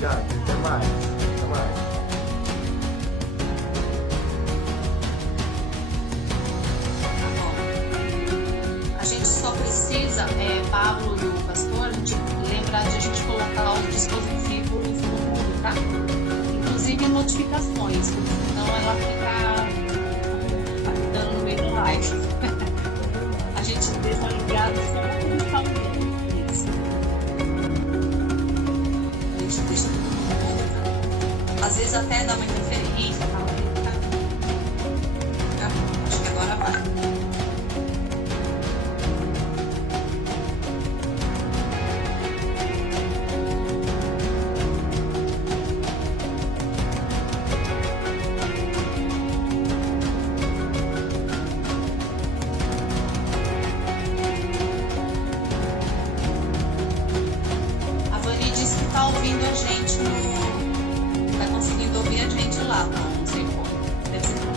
Obrigado. Até mais. Até mais. Tá bom. A gente só precisa, Pablo e o pastor, a gente lembrar de a gente colocar o dispositivo no mundo, tá? Inclusive notificações, porque senão ela fica dando no meio do live. A gente deixa ligado só quando está olhando. Isso. A gente deixa tudo no mundo. Às vezes até dá uma interferência, fala, tá? Acho que agora vai. A Vani disse que tá ouvindo a gente no. Tá conseguindo ouvir a gente lá, não sei como. Deve ser bom.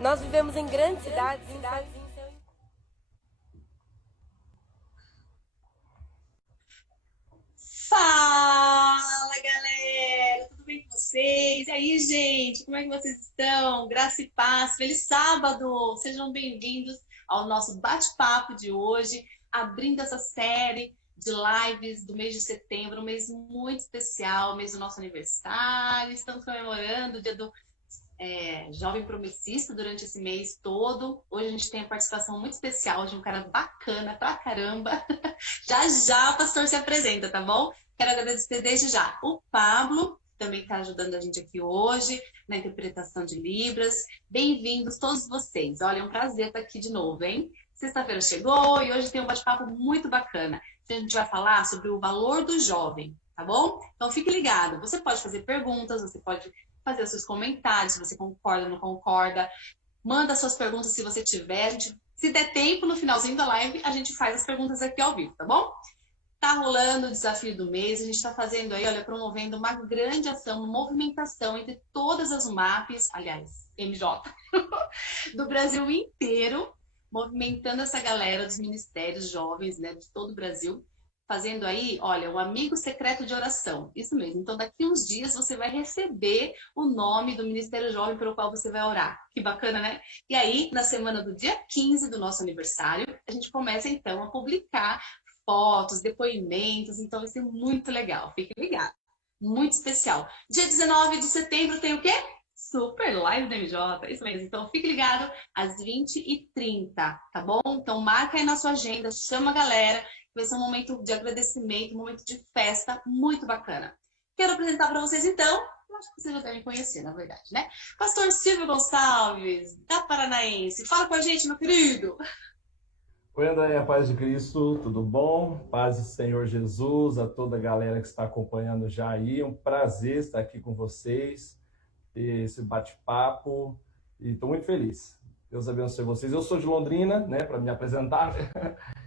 Nós vivemos em grandes cidades. Fala, galera! Tudo bem com vocês? E aí, gente? Como é que vocês estão? Graça e paz. Feliz sábado! Sejam bem-vindos ao nosso bate-papo de hoje, abrindo essa série de lives do mês de setembro, um mês muito especial, mês do nosso aniversário. Estamos comemorando o dia do Jovem Promessista durante esse mês todo. Hoje a gente tem a participação muito especial de um cara bacana pra caramba. Já já o pastor se apresenta, tá bom? Quero agradecer desde já o Pablo, que também está ajudando a gente aqui hoje na interpretação de Libras. Bem-vindos todos vocês. Olha, é um prazer estar aqui de novo, hein? Sexta-feira chegou e hoje tem um bate-papo muito bacana. A gente vai falar sobre o valor do jovem, tá bom? Então fique ligado. Você pode fazer perguntas, você pode fazer os seus comentários, se você concorda ou não concorda. Manda suas perguntas se você tiver. Se der tempo, no finalzinho da live, a gente faz as perguntas aqui ao vivo, tá bom? Tá rolando o desafio do mês, a gente está fazendo aí, olha, promovendo uma grande ação, uma movimentação entre todas as MAPs, aliás, MJ, do Brasil inteiro, movimentando essa galera dos ministérios jovens, né, de todo o Brasil, fazendo aí, olha, o amigo secreto de oração. Isso mesmo. Então, daqui uns dias você vai receber o nome do Ministério Jovem pelo qual você vai orar. Que bacana, né? E aí, na semana do dia 15 do nosso aniversário, a gente começa, então, a publicar fotos, depoimentos. Então, vai ser muito legal. Fique ligado. Muito especial. Dia 19 de setembro tem o quê? Super Live da MJ. Isso mesmo. Então, fique ligado às 20h30, tá bom? Então, marca aí na sua agenda, chama a galera. Vai ser um momento de agradecimento, um momento de festa muito bacana. Quero apresentar para vocês, então, eu acho que vocês já devem conhecer, na verdade, né? Pastor Silvio Gonçalves, da Paranaense. Fala com a gente, meu querido. Oi, André, a paz de Cristo, tudo bom? Paz do Senhor Jesus, a toda a galera que está acompanhando já aí. Um prazer estar aqui com vocês, ter esse bate-papo e estou muito feliz. Deus abençoe vocês. Eu sou de Londrina, né, para me apresentar.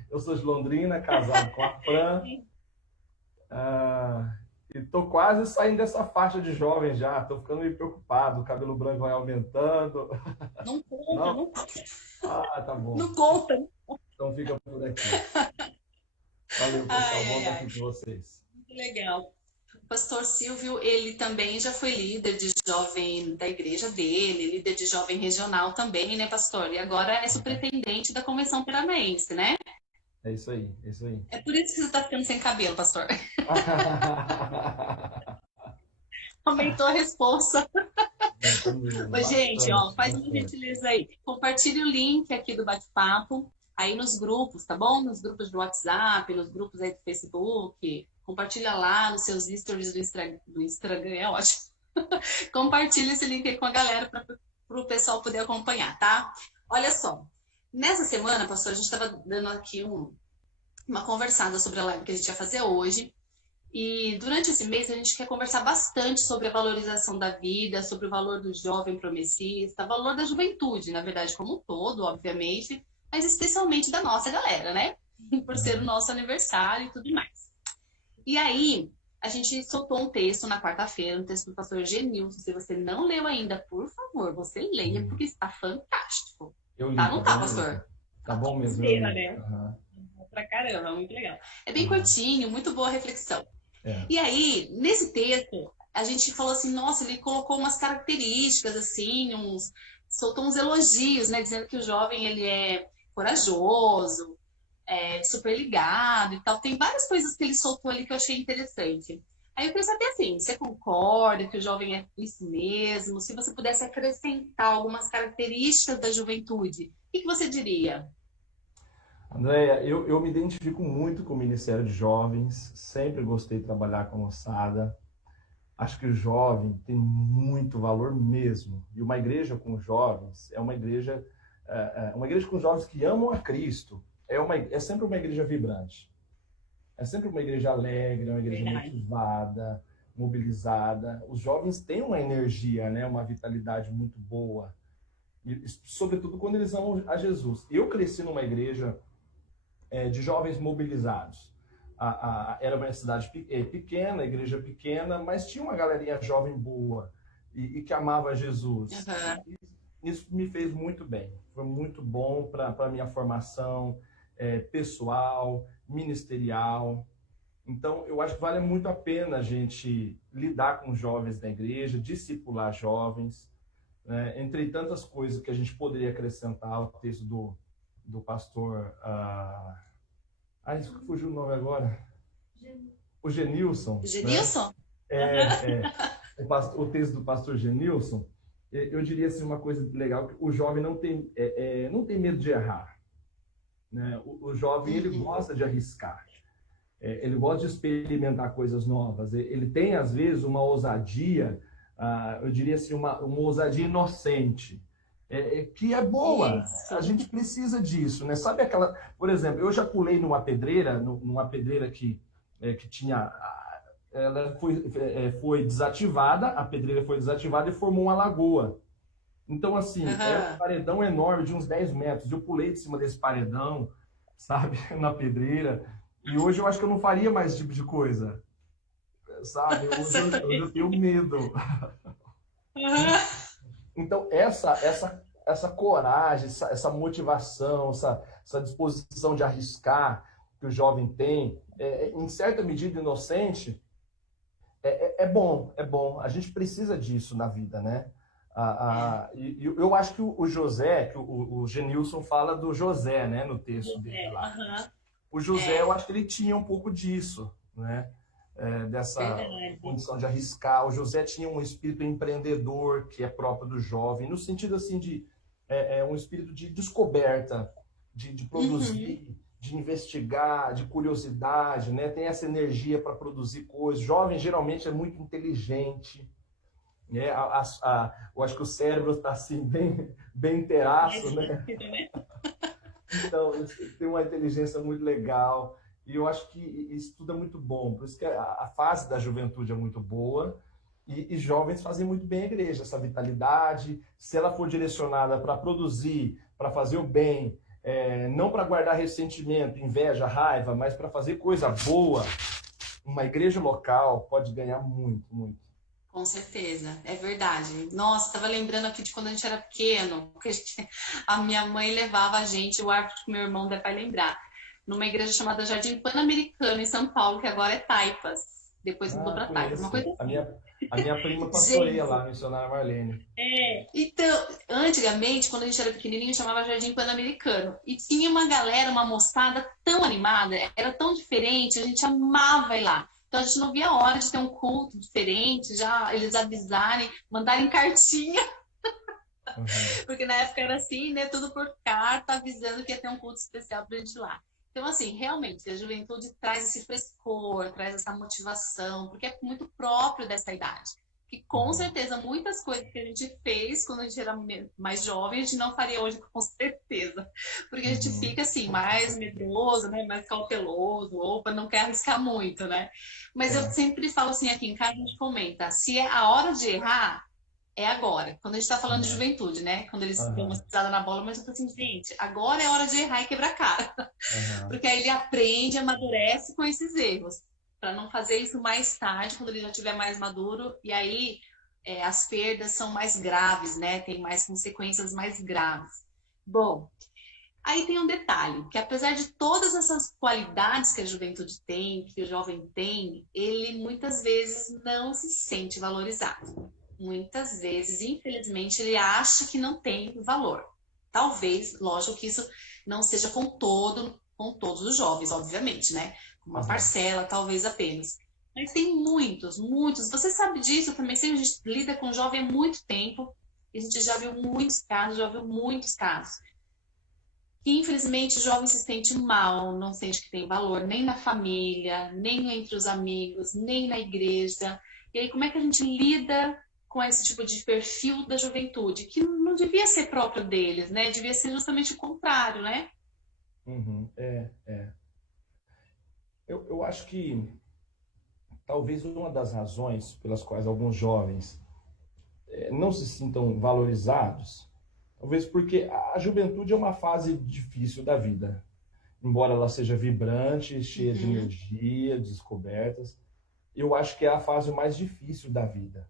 Eu sou de Londrina, casado com a Fran. E tô quase saindo dessa faixa de jovem já. Tô ficando meio preocupado. O cabelo branco vai aumentando. Não conta, não conta. Tá bom. Não conta. Então fica por aqui. Valeu, pessoal. Bom estar aqui com vocês. Muito legal. O pastor Silvio, ele também já foi líder de jovem da igreja dele, líder de jovem regional também, né, pastor? E agora é superintendente da Convenção Paranaense, né? É isso aí, é isso aí. É por isso que você tá ficando sem cabelo, pastor. Aumentou a responsa. Ô, gente, ó, faz uma gentileza aí. Compartilhe o link aqui do bate-papo aí nos grupos, tá bom? Nos grupos do WhatsApp, nos grupos aí do Facebook. Compartilha lá nos seus stories do Instagram, é ótimo. Compartilha esse link aí com a galera para o pessoal poder acompanhar, tá? Olha só, nessa semana, pastor, a gente estava dando aqui uma conversada sobre a live que a gente ia fazer hoje. E durante esse mês a gente quer conversar bastante sobre a valorização da vida, sobre o valor do jovem promessista, o valor da juventude, na verdade, como um todo, obviamente, mas especialmente da nossa galera, né? Por ser o nosso aniversário e tudo mais. E aí, a gente soltou um texto na quarta-feira, um texto do pastor Genilson. Se você não leu ainda, por favor, você leia, porque está fantástico. Eu li, tá, não tá, bom pastor? mesmo. Tá bom mesmo. Inteira, né? Pra caramba, muito legal. É bem curtinho, muito boa reflexão. E aí, nesse texto, a gente falou assim, nossa, ele colocou umas características, assim, soltou uns elogios, né? Dizendo que o jovem, ele é corajoso, super ligado e tal. Tem várias coisas que ele soltou ali que eu achei interessante. Aí eu queria saber assim, você concorda que o jovem é isso mesmo? Se você pudesse acrescentar algumas características da juventude, o que você diria? Andréia, eu me identifico muito com o Ministério de Jovens, sempre gostei de trabalhar com a moçada. Acho que o jovem tem muito valor mesmo. E uma igreja com jovens é uma igreja com jovens que amam a Cristo. É sempre uma igreja vibrante. É sempre uma igreja alegre, uma igreja motivada, mobilizada. Os jovens têm uma energia, né? Uma vitalidade muito boa. E, sobretudo quando eles amam a Jesus. Eu cresci numa igreja de jovens mobilizados. Era uma cidade pequena, igreja pequena, mas tinha uma galerinha jovem boa e que amava Jesus. Uhum. Isso me fez muito bem. Foi muito bom para a minha formação pessoal, ministerial. Então, eu acho que vale muito a pena a gente lidar com jovens da igreja, discipular jovens, né? Entre tantas coisas que a gente poderia acrescentar ao texto do pastor... fugiu o nome agora. O Genilson. O Genilson? Né? O texto do pastor Genilson, eu diria assim, uma coisa legal, que o jovem não tem medo de errar. Né? O jovem, ele gosta de arriscar. Ele gosta de experimentar coisas novas. Ele tem, às vezes, uma ousadia, eu diria assim, uma ousadia inocente. Que é boa. Isso. A gente precisa disso, né? Sabe aquela... Por exemplo, eu já pulei numa pedreira que tinha... Ela foi desativada, a pedreira foi desativada e formou uma lagoa. Então, assim, é um paredão enorme, de uns 10 metros. Eu pulei de cima desse paredão, sabe? Na pedreira. E hoje eu acho que eu não faria mais esse tipo de coisa. Sabe? Hoje eu tenho medo. Então, essa coragem, essa motivação, essa disposição de arriscar que o jovem tem, em certa medida inocente, é bom. A gente precisa disso na vida, né? E eu acho que o José, que o Genilson fala do José, né? No texto dele lá. O José, eu acho que ele tinha um pouco disso, né? Dessa condição de arriscar. O José tinha um espírito empreendedor que é próprio do jovem, no sentido assim de um espírito de descoberta, de produzir, de investigar, de curiosidade, né? Tem essa energia para produzir coisas. Jovem geralmente é muito inteligente, né? Eu acho que o cérebro está assim bem inteiraço, né? Então tem uma inteligência muito legal. E eu acho que isso tudo é muito bom. Por isso que a fase da juventude é muito boa. E jovens fazem muito bem a igreja. Essa vitalidade, se ela for direcionada para produzir, para fazer o bem, não para guardar ressentimento, inveja, raiva, mas para fazer coisa boa, uma igreja local pode ganhar muito, muito. Com certeza, é verdade. Nossa, estava lembrando aqui de quando a gente era pequeno, porque a minha mãe levava a gente, o árbitro que meu irmão deve lembrar, numa igreja chamada Jardim Pan-Americano, em São Paulo, que agora é Taipas. depois mudou Ah, para Tigers, uma conheço. coisa assim. A minha prima pastoreia Gente, lá, missionária Marlene. então, antigamente, quando a gente era pequenininho, chamava Jardim Pan-Americano. E tinha uma galera, uma moçada tão animada, era tão diferente, a gente amava ir lá. Então a gente não via a hora de ter um culto diferente, já eles avisarem, mandarem cartinha, Uhum. porque na época era assim, né? Tudo por carta, avisando que ia ter um culto especial pra gente ir lá. Então, assim, realmente, a juventude traz esse frescor, traz essa motivação, porque é muito próprio dessa idade. Que com Uhum. certeza muitas coisas que a gente fez quando a gente era mais jovem, a gente não faria hoje com certeza. Porque a gente Uhum. fica assim, mais medroso, né? Mais cauteloso, opa, não quer arriscar muito, né? Mas eu É. sempre falo assim aqui em casa, a gente comenta, se é a hora de errar, é agora. Quando a gente está falando de Uhum. juventude, né? Quando eles dão uma Aham. pisada na bola, mas eu falo assim, gente, agora é hora de errar e quebrar a cara. Aham. Porque aí ele aprende, amadurece com esses erros. Para não fazer isso mais tarde, quando ele já estiver mais maduro. E aí as perdas são mais graves, né? Tem mais consequências mais graves. Bom, aí tem um detalhe, que apesar de todas essas qualidades que a juventude tem, que o jovem tem, ele muitas vezes não se sente valorizado. Muitas vezes, infelizmente, ele acha que não tem valor. Talvez, lógico que isso não seja com todos os jovens, obviamente, né? Uma Aham. parcela, talvez apenas. Mas tem muitos, muitos. Você sabe disso também, se a gente lida com jovem há muito tempo, a gente já viu muitos casos, já viu muitos casos que infelizmente o jovem se sente mal, não sente que tem valor nem na família, nem entre os amigos, nem na igreja. E aí, como é que a gente lida com esse tipo de perfil da juventude, que não devia ser próprio deles, né? Devia ser justamente o contrário, né? Uhum. Eu acho que talvez uma das razões pelas quais alguns jovens não se sintam valorizados, talvez porque a juventude é uma fase difícil da vida. Embora ela seja vibrante, cheia de Uhum, energia, de descobertas, eu acho que é a fase mais difícil da vida.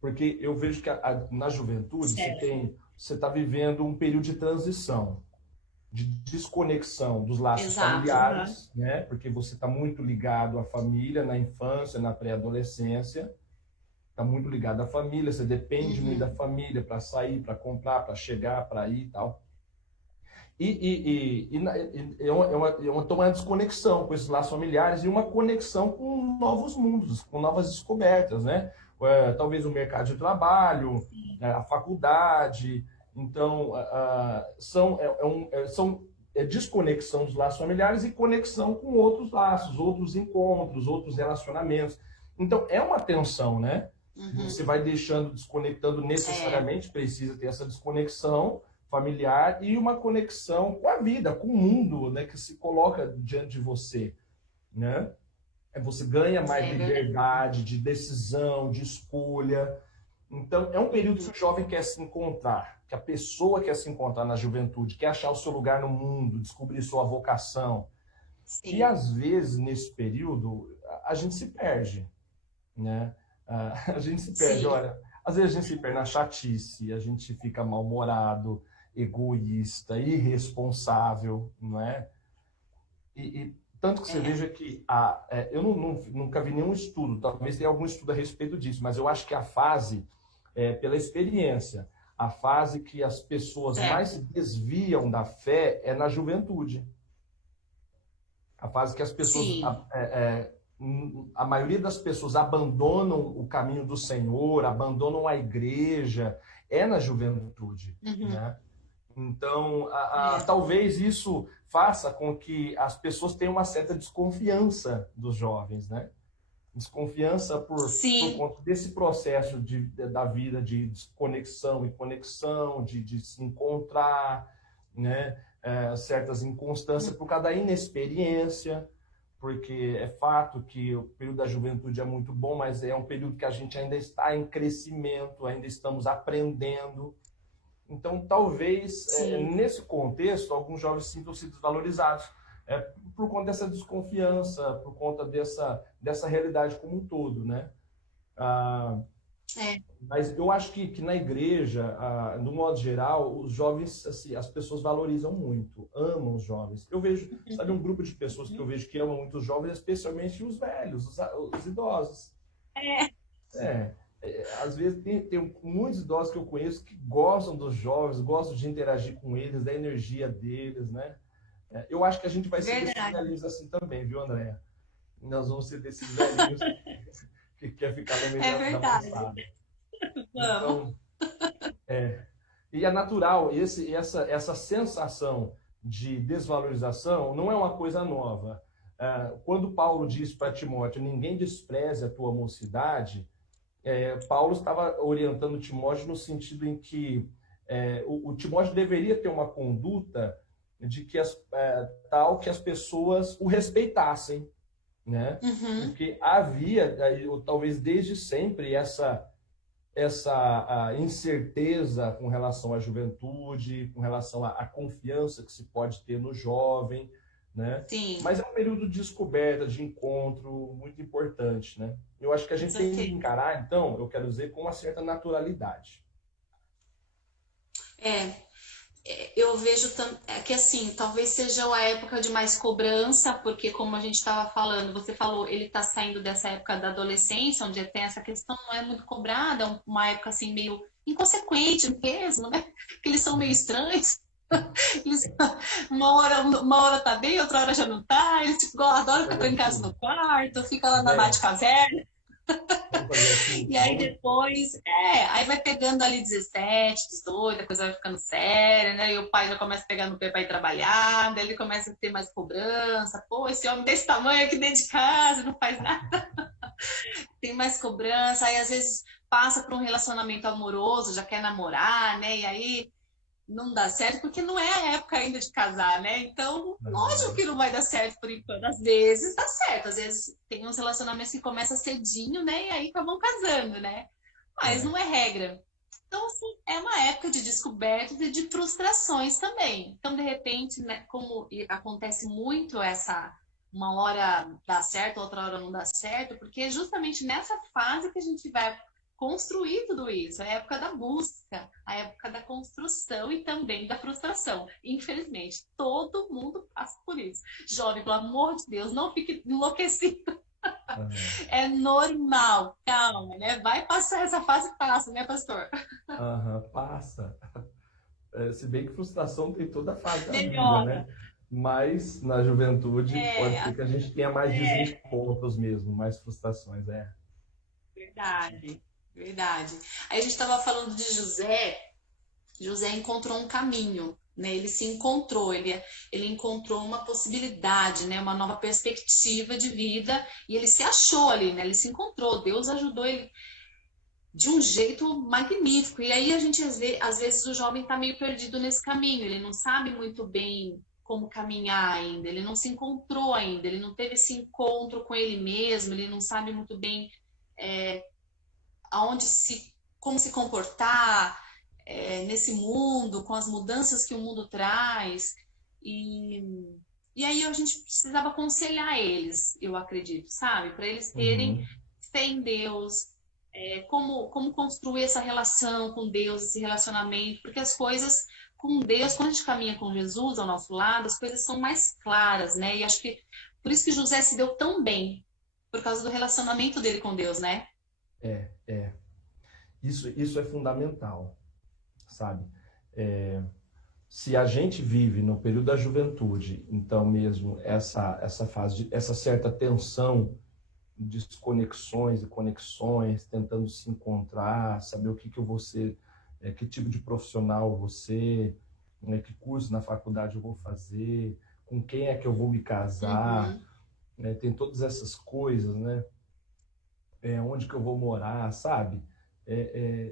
Porque eu vejo que na juventude certo. você está vivendo um período de transição, de desconexão dos laços Exato. Uhum. familiares, né? Porque você está muito ligado à família na infância, na pré-adolescência, está muito ligado à família, você depende muito da Uhum. família para sair, para comprar, para chegar, para ir e tal. Então uma desconexão com esses laços familiares e uma conexão com novos mundos, com novas descobertas, né? Talvez o mercado de trabalho, a faculdade. Então, desconexão dos laços familiares e conexão com outros laços, outros encontros, outros relacionamentos. Então, é uma tensão, né? Você Uhum. vai deixando, desconectando É, necessariamente, precisa ter essa desconexão familiar e uma conexão com a vida, com o mundo, né, que se coloca diante de você, né? Você ganha mais é verdade. liberdade de decisão, de escolha. Então, é um período que Uhum. o jovem quer se encontrar, que a pessoa quer se encontrar na juventude, quer achar o seu lugar no mundo, descobrir sua vocação. E Sim. às vezes, nesse período, a gente se perde, né? A gente se perde, Sim. olha, às vezes a gente se perde na chatice, a gente fica mal-humorado, egoísta, irresponsável, não é? Tanto que você É. veja que eu nunca vi nenhum estudo, talvez tenha algum estudo a respeito disso, mas eu acho que a fase, pela experiência, a fase que as pessoas mais se Certo. desviam da fé é na juventude. A fase que as pessoas, Sim. a maioria das pessoas abandonam o caminho do Senhor, abandonam a igreja, é na juventude, Uhum. né? Então, É. talvez isso faça com que as pessoas tenham uma certa desconfiança dos jovens, né? Desconfiança por Sim. conta desse processo da vida de desconexão e conexão, de se encontrar, né? Certas inconstâncias por causa da inexperiência, porque é fato que o período da juventude é muito bom, mas é um período que a gente ainda está em crescimento, ainda estamos aprendendo. Então, talvez, Sim. nesse contexto, alguns jovens sintam-se desvalorizados, é, por conta dessa desconfiança, por conta dessa realidade como um todo, né? Ah, É. Mas eu acho que na igreja, no modo geral, os jovens, assim, as pessoas valorizam muito, amam os jovens. Eu vejo, sabe, um grupo de pessoas que eu vejo que amam muito os jovens, especialmente os velhos, os idosos. É, É, às vezes tem muitos idosos que eu conheço que gostam dos jovens, gostam de interagir com eles, da energia deles, né? Eu acho que a gente vai ser desses verdade. velhinhos assim também, viu, Andréa? Nós vamos ser desses velhinhos que quer ficar no meio É da verdade. moçada. Vamos. Então, e é natural, essa sensação de desvalorização não é uma coisa nova. Quando Paulo diz para Timóteo, ninguém despreze a tua mocidade, Paulo estava orientando Timóteo no sentido em que o Timóteo deveria ter uma conduta de que tal que as pessoas o respeitassem, né? Uhum. Porque havia, talvez desde sempre, essa incerteza com relação à juventude, com relação à confiança que se pode ter no jovem, né? Sim, Mas é um período de descoberta, de encontro muito importante, né? Eu acho que a com gente tem que certeza. encarar, então, eu quero dizer, com uma certa naturalidade. É, eu vejo que assim, talvez seja a época de mais cobrança, porque como a gente estava falando, você falou, ele está saindo dessa época da adolescência, onde tem essa questão, não é muito cobrada, é uma época assim meio inconsequente mesmo, né? Que eles são meio estranhos. Eles, uma hora tá bem, outra hora já não tá. Eles tipo, adoram ficar Fazer trancados no assim, quarto, fica lá na Andréia, Bate-Caverna. vamos fazer assim, E aí depois, aí vai pegando ali 17, 18, a coisa vai ficando séria, né? E o pai já começa a pegar no pé para ir trabalhar, daí ele começa a ter mais cobrança. Pô, esse homem desse tamanho aqui dentro de casa, não faz nada, tem mais cobrança. Aí às vezes passa por um relacionamento amoroso, já quer namorar, né? E aí não dá certo porque não é a época ainda de casar, né? Então, lógico que não vai dar certo por enquanto. Às vezes dá certo, às vezes tem uns relacionamentos que começam cedinho, né? E aí acabam casando, né? Mas é, não é regra. Então, assim, é uma época de descobertas e de frustrações também. Então, de repente, né, como acontece muito uma hora dá certo, outra hora não dá certo, porque é justamente nessa fase que a gente vai construir tudo isso. É a época da busca, a época da construção e também da frustração. Infelizmente, todo mundo passa por isso. Jovem, pelo amor de Deus, não fique enlouquecido. aham, É normal, calma, né? Vai passar essa fase, passa, né, pastor? aham, passa. Se bem que frustração tem toda a fase da vida, Melhora. né? Mas na juventude pode É, ser que a gente tenha mais desencontros mesmo, mais frustrações, verdade, verdade. Aí a gente estava falando de José. José encontrou um caminho, né? Ele se encontrou, ele encontrou uma possibilidade, né? Uma nova perspectiva de vida e ele se achou ali, né? Ele se encontrou. Deus ajudou ele de um jeito magnífico. E aí a gente às vezes o jovem está meio perdido nesse caminho. Ele não sabe muito bem como caminhar ainda. Ele não se encontrou ainda. Ele não teve esse encontro com ele mesmo. Ele não sabe muito bem aonde como se comportar nesse mundo, com as mudanças que o mundo traz. E, e aí a gente precisava aconselhar eles, eu acredito, sabe? Para eles terem Uhum, fé em Deus, como construir essa relação com Deus, esse relacionamento, porque as coisas com Deus, quando a gente caminha com Jesus ao nosso lado, as coisas são mais claras, né? E acho que por isso que José se deu tão bem, por causa do relacionamento dele com Deus, né? é. Isso é fundamental, sabe? É, se a gente vive no período da juventude, então mesmo essa fase, essa certa tensão, desconexões e conexões, tentando se encontrar, saber o que eu vou ser, que tipo de profissional eu vou ser, né, que curso na faculdade eu vou fazer, com quem é que eu vou me casar, Uhum. né, tem todas essas coisas, né? Onde que eu vou morar, sabe?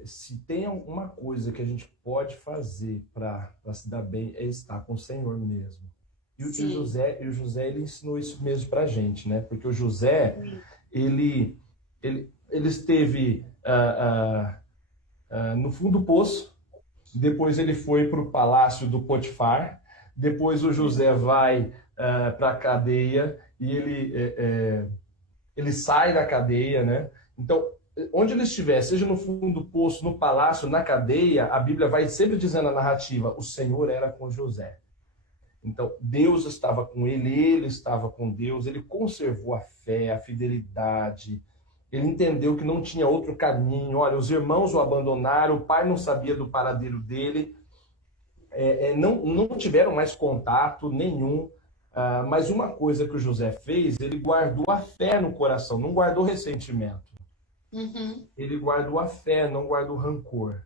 Se tem uma coisa que a gente pode fazer para se dar bem, é estar com o Senhor mesmo. Sim. O José ele ensinou isso mesmo para a gente, né? Porque o José, ele, ele esteve no fundo do poço, depois ele foi para o palácio do Potifar, depois o José vai para a cadeia e ele sai da cadeia, né? Então, onde ele estiver, seja no fundo do poço, no palácio, na cadeia, a Bíblia vai sempre dizendo a narrativa, o Senhor era com José. Então, Deus estava com ele estava com Deus, ele conservou a fé, a fidelidade, ele entendeu que não tinha outro caminho. Olha, os irmãos o abandonaram, o pai não sabia do paradeiro dele, não tiveram mais contato nenhum. Mas uma coisa que o José fez, ele guardou a fé no coração, não guardou ressentimento. Uhum. Ele guardou a fé, não guardou rancor.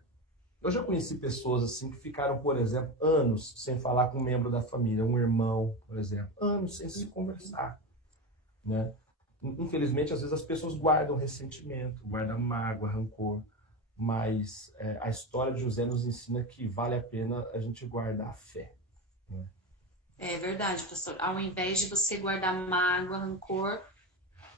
Eu já conheci pessoas assim que ficaram, por exemplo, anos sem falar com um membro da família, um irmão, por exemplo, anos sem se conversar, né? Infelizmente, às vezes as pessoas guardam ressentimento, guardam mágoa, rancor, mas a história de José nos ensina que vale a pena a gente guardar a fé, né? É verdade, pastor. Ao invés de você guardar mágoa, rancor,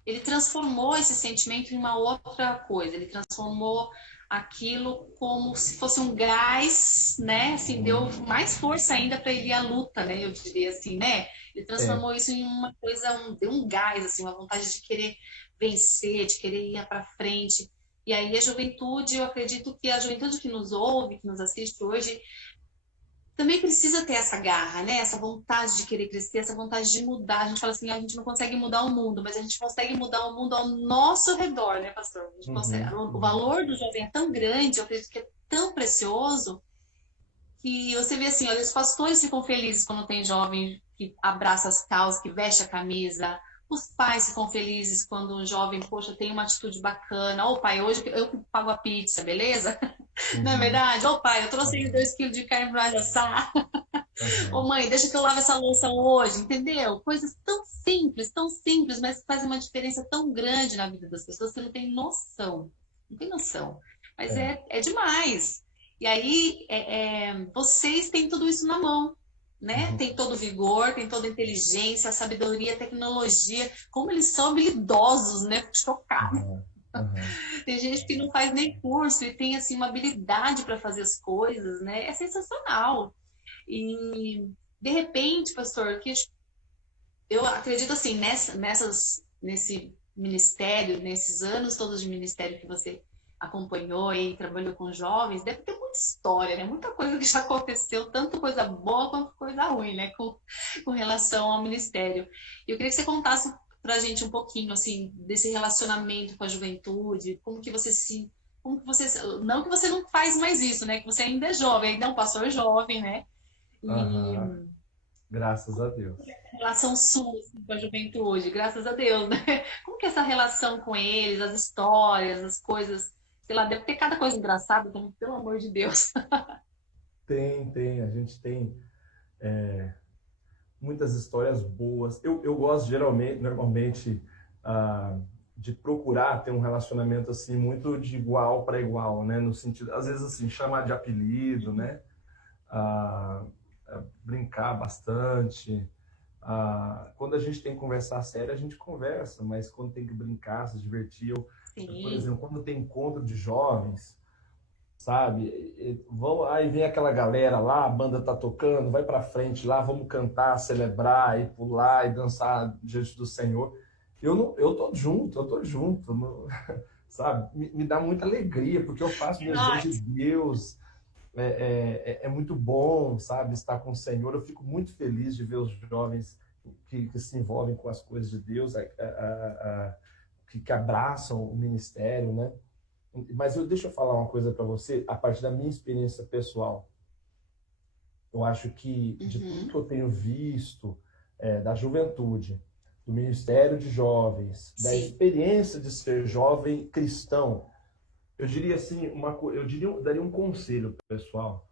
ele transformou esse sentimento em uma outra coisa. Ele transformou aquilo como se fosse um gás, né? Assim, deu mais força ainda para ele ir à luta, né? Eu diria assim, né? Ele É, transformou isso em uma coisa, deu um gás, assim, uma vontade de querer vencer, de querer ir para frente. E aí a juventude, eu acredito que a juventude que nos ouve, que nos assiste hoje, também precisa ter essa garra, né? Essa vontade de querer crescer, essa vontade de mudar. A gente fala assim, a gente não consegue mudar o mundo, mas a gente consegue mudar o mundo ao nosso redor, né, pastor? A gente consegue. uhum, O uhum. valor do jovem é tão grande, eu acredito que é tão precioso, que você vê assim, olha, os pastores ficam felizes quando tem jovem que abraça as causas, que veste a camisa. Os pais ficam felizes quando um jovem, poxa, tem uma atitude bacana. Ô pai, hoje eu que pago a pizza, beleza? Não é Uhum, verdade? Ô pai, eu trouxe aí uhum, 2 quilos de carne para assar. Ô uhum. mãe, deixa que eu lave essa louça hoje, entendeu? Coisas tão simples, mas que fazem uma diferença tão grande na vida das pessoas que não tem noção. Não tem noção. Mas É, é demais. E aí, vocês têm tudo isso na mão, né? uhum, Tem todo o vigor, tem toda a inteligência, a sabedoria, a tecnologia. Como eles são habilidosos, né? Chocado. uhum, uhum. Tem gente que não faz nem curso e tem, assim, uma habilidade para fazer as coisas, né? É sensacional. E, de repente, pastor, que eu acredito assim, nesse ministério, nesses anos todos de ministério que você acompanhou e trabalhou com jovens, deve ter muita história, né? Muita coisa que já aconteceu, tanto coisa boa quanto coisa ruim, né? Com relação ao ministério. E eu queria que você contasse pra gente um pouquinho, assim, desse relacionamento com a juventude, como que você, não que você não faz mais isso, né? Que você ainda é jovem, ainda é um pastor jovem, né? E Aham. Graças a Deus. relação sua assim, com a juventude, graças a Deus, né? Como que é essa relação com eles, as histórias, as coisas, sei lá, deve ter cada coisa engraçada também, pelo amor de Deus. Tem. A gente tem muitas histórias boas. Eu gosto geralmente, normalmente, ah, de procurar ter um relacionamento assim muito de igual para igual, né? No sentido, às vezes assim, chamar de apelido, né? Ah, brincar bastante. Quando a gente tem que conversar sério, a gente conversa, mas quando tem que brincar, se divertir, por Sim, exemplo, quando tem encontro de jovens, sabe? Vão, aí vem aquela galera lá, a banda tá tocando, vai para frente lá, vamos cantar, celebrar e pular e dançar diante do Senhor. Eu não, eu tô junto, sabe? Me dá muita alegria porque eu faço é desejo de nóis. Deus. É muito bom, sabe, estar com o Senhor. Eu fico muito feliz de ver os jovens que se envolvem com as coisas de Deus, que abraçam o ministério, né? Mas deixa eu falar uma coisa para você, a partir da minha experiência pessoal. Eu acho que de tudo que Uhum, eu tenho visto da juventude, do ministério de jovens, da sim. experiência de ser jovem cristão, eu diria assim, daria um conselho pessoal.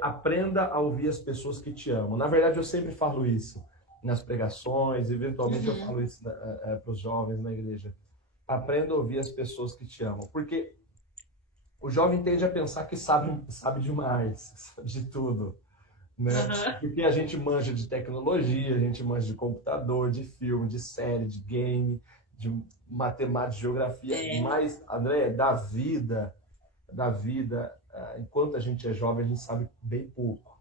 Aprenda a ouvir as pessoas que te amam. Na verdade, eu sempre falo isso nas pregações, eventualmente eu Uhum, falo isso para os jovens na igreja. Aprenda a ouvir as pessoas que te amam, porque o jovem tende a pensar que sabe demais, sabe de tudo, né? uhum. Porque a gente manja de tecnologia, a gente manja de computador, de filme, de série, de game, de matemática, de geografia, É, mas, André, da vida, enquanto a gente é jovem, a gente sabe bem pouco,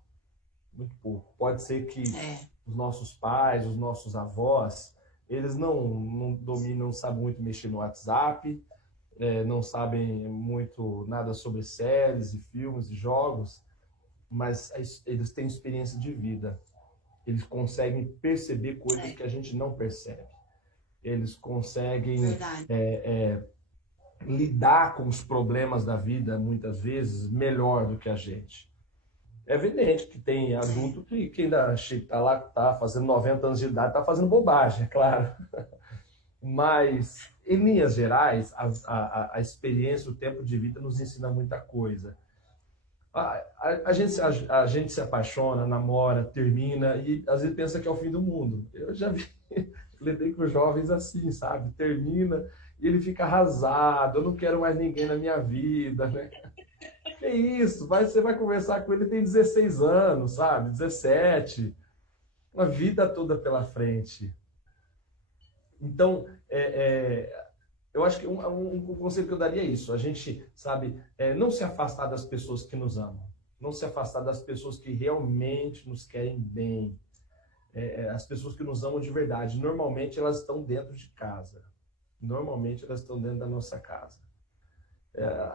muito pouco. Pode ser que é, os nossos pais, os nossos avós, eles não dominam, não sabem muito mexer no WhatsApp, não sabem muito nada sobre séries e filmes e jogos, mas eles têm experiência de vida. Eles conseguem perceber coisas que a gente não percebe. Eles conseguem lidar com os problemas da vida, muitas vezes, melhor do que a gente. É evidente que tem adulto que ainda está lá, está fazendo 90 anos de idade, está fazendo bobagem, é claro. Mas, em linhas gerais, a experiência, o tempo de vida nos ensina muita coisa. A gente se apaixona, namora, termina e às vezes pensa que é o fim do mundo. Eu já vi, lidei com jovens assim, sabe? Termina e ele fica arrasado, eu não quero mais ninguém na minha vida, né? Que isso? Você vai conversar com ele, tem 16 anos, sabe? 17. Uma vida toda pela frente. Então, eu acho que um conselho que eu daria é isso. A gente, sabe, não se afastar das pessoas que nos amam. Não se afastar das pessoas que realmente nos querem bem. As pessoas que nos amam de verdade. Normalmente, elas estão dentro de casa. Normalmente, elas estão dentro da nossa casa.